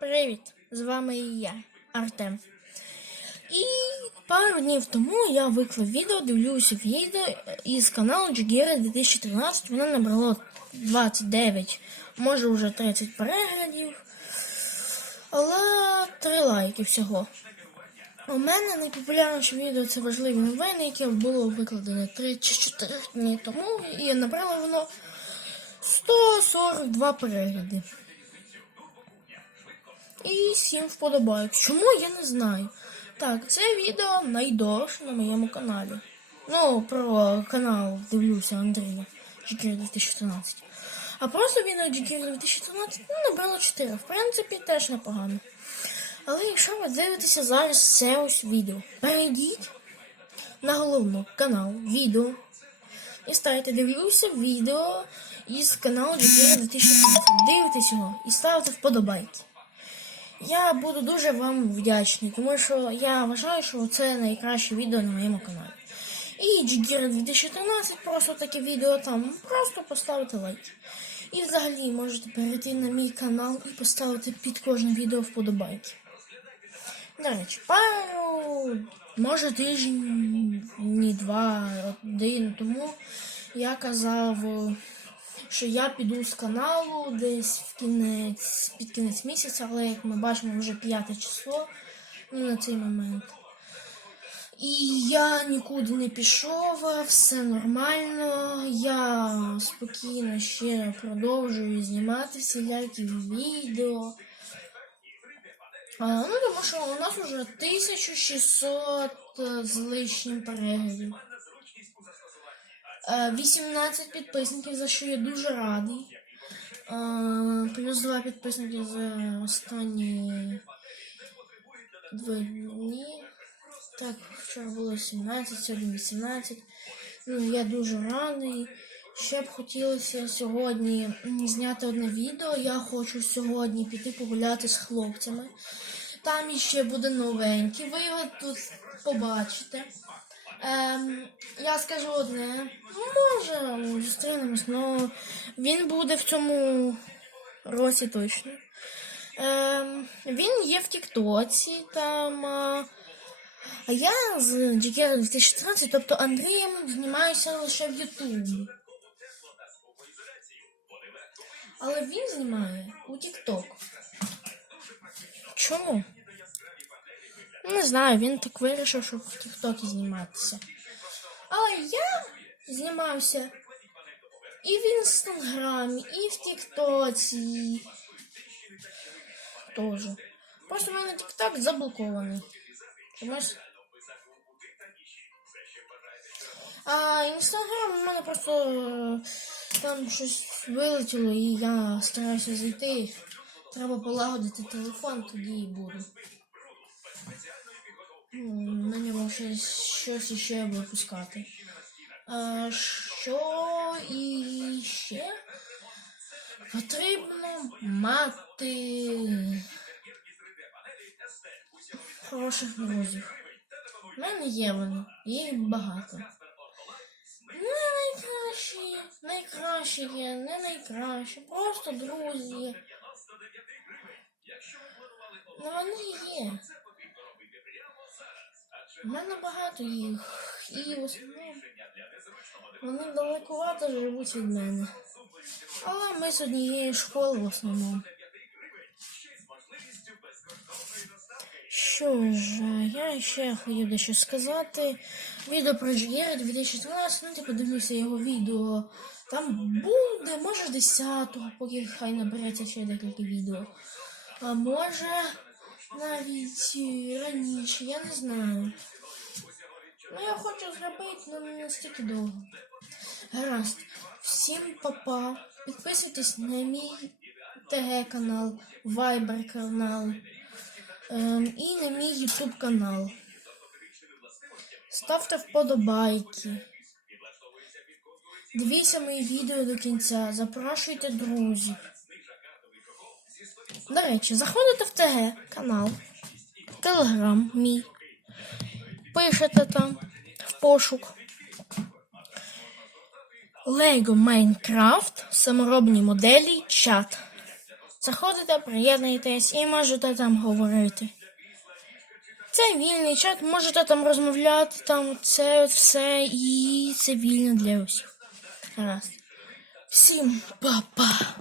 Привіт! З вами я, Артем. І пару днів тому я виклав відео, дивлюся відео із каналу Джигіра 2013. Воно набрало 29, може вже 30 переглядів. Але 3 лайки всього. У мене найпопулярніше відео це важливі новини, яке було викладено 3 чи 4 дні тому, і набрало воно 142 перегляди. І 7 вподобайок. Чому я не знаю. Так, це відео найдовше на моєму каналі. Ну, про канал дивлюся Андрія Джекер 2014. А просто відео Джекер 2014 ну, набрало 4. В принципі, теж непогано. Але якщо ви дивитеся зараз це ось відео, перейдіть на головну канал відео і ставите дивлюся відео із каналу Джекер 2014. Дивитесь його і ставте вподобайки. Я буду дуже вам вдячний, тому що я вважаю, що це найкраще відео на моєму каналі. І Джигіра 2013, просто таке відео там, просто поставити лайк. І взагалі можете перейти на мій канал і поставити під кожне відео вподобайки. До речі, пару, може тиждень, ні два, один тому я казав що я піду з каналу десь в кінець під кінець місяця, але як ми бачимо, вже п'яте число ну, на цей момент. І я нікуди не пішов, все нормально. Я спокійно ще продовжую знімати всілякі відео. А, ну, тому що у нас вже 1600 з лишнім переглядів. Е, 18 підписників, за що я дуже радий. Е, Плюс 2 підписники за останні два дні. Так, вчора було 17, сьогодні 18. Ну, я дуже радий. Ще б хотілося сьогодні зняти одне відео. Я хочу сьогодні піти погуляти з хлопцями. Там іще буде новенький. Ви його тут побачите. Ем, я скажу одне. Може, зустрінемось, але він буде в цьому році точно. Ем, він є в Тіктоці там. А, а я з GKR 2014, тобто Андрієм, знімаюся лише в Ютубі. Але він знімає у Тікток. Чому? Не знаю, він так вирішив, щоб в Тіктокі зніматися. Але я знімався і в інстаграмі, і в Тіктоці. Теж. Просто в мене Тікток заблокований. Чомусь. А інстаграм у мене просто е, там щось вилетіло і я стараюся зайти. Треба полагодити телефон, тоді і буду. На ньому щось, щось іще випускати. А, що іще? Потрібно мати хороших друзів. У мене є вони, їх багато. Не найкращі, найкращі є, не найкращі, просто друзі. Ну вони є. У мене багато їх. І в основному вони далекувато живуть від мене. Але ми з однієї школи в основному. Що ж, я ще хотів дещо сказати. Відео про GR 2014, ну ти подивлюся його відео. Там буде, може 10-го, поки хай набереться ще декілька відео. А може навіть е, раніше, я не знаю. Ну, я хочу зробити, але не настільки довго. Гаразд. Всім папа. Підписуйтесь на мій ТГ канал, Viber канал ем, і на мій YouTube канал. Ставте вподобайки. Дивіться мої відео до кінця. Запрошуйте друзів. До речі, заходите в ТГ канал, Телеграм мій. Пишете там в пошук. Лего Майнкрафт, саморобні моделі, чат. Заходите, приєднуйтесь і можете там говорити. Це вільний чат, можете там розмовляти, там це все і це вільно для усіх. Раз. Всім па-па.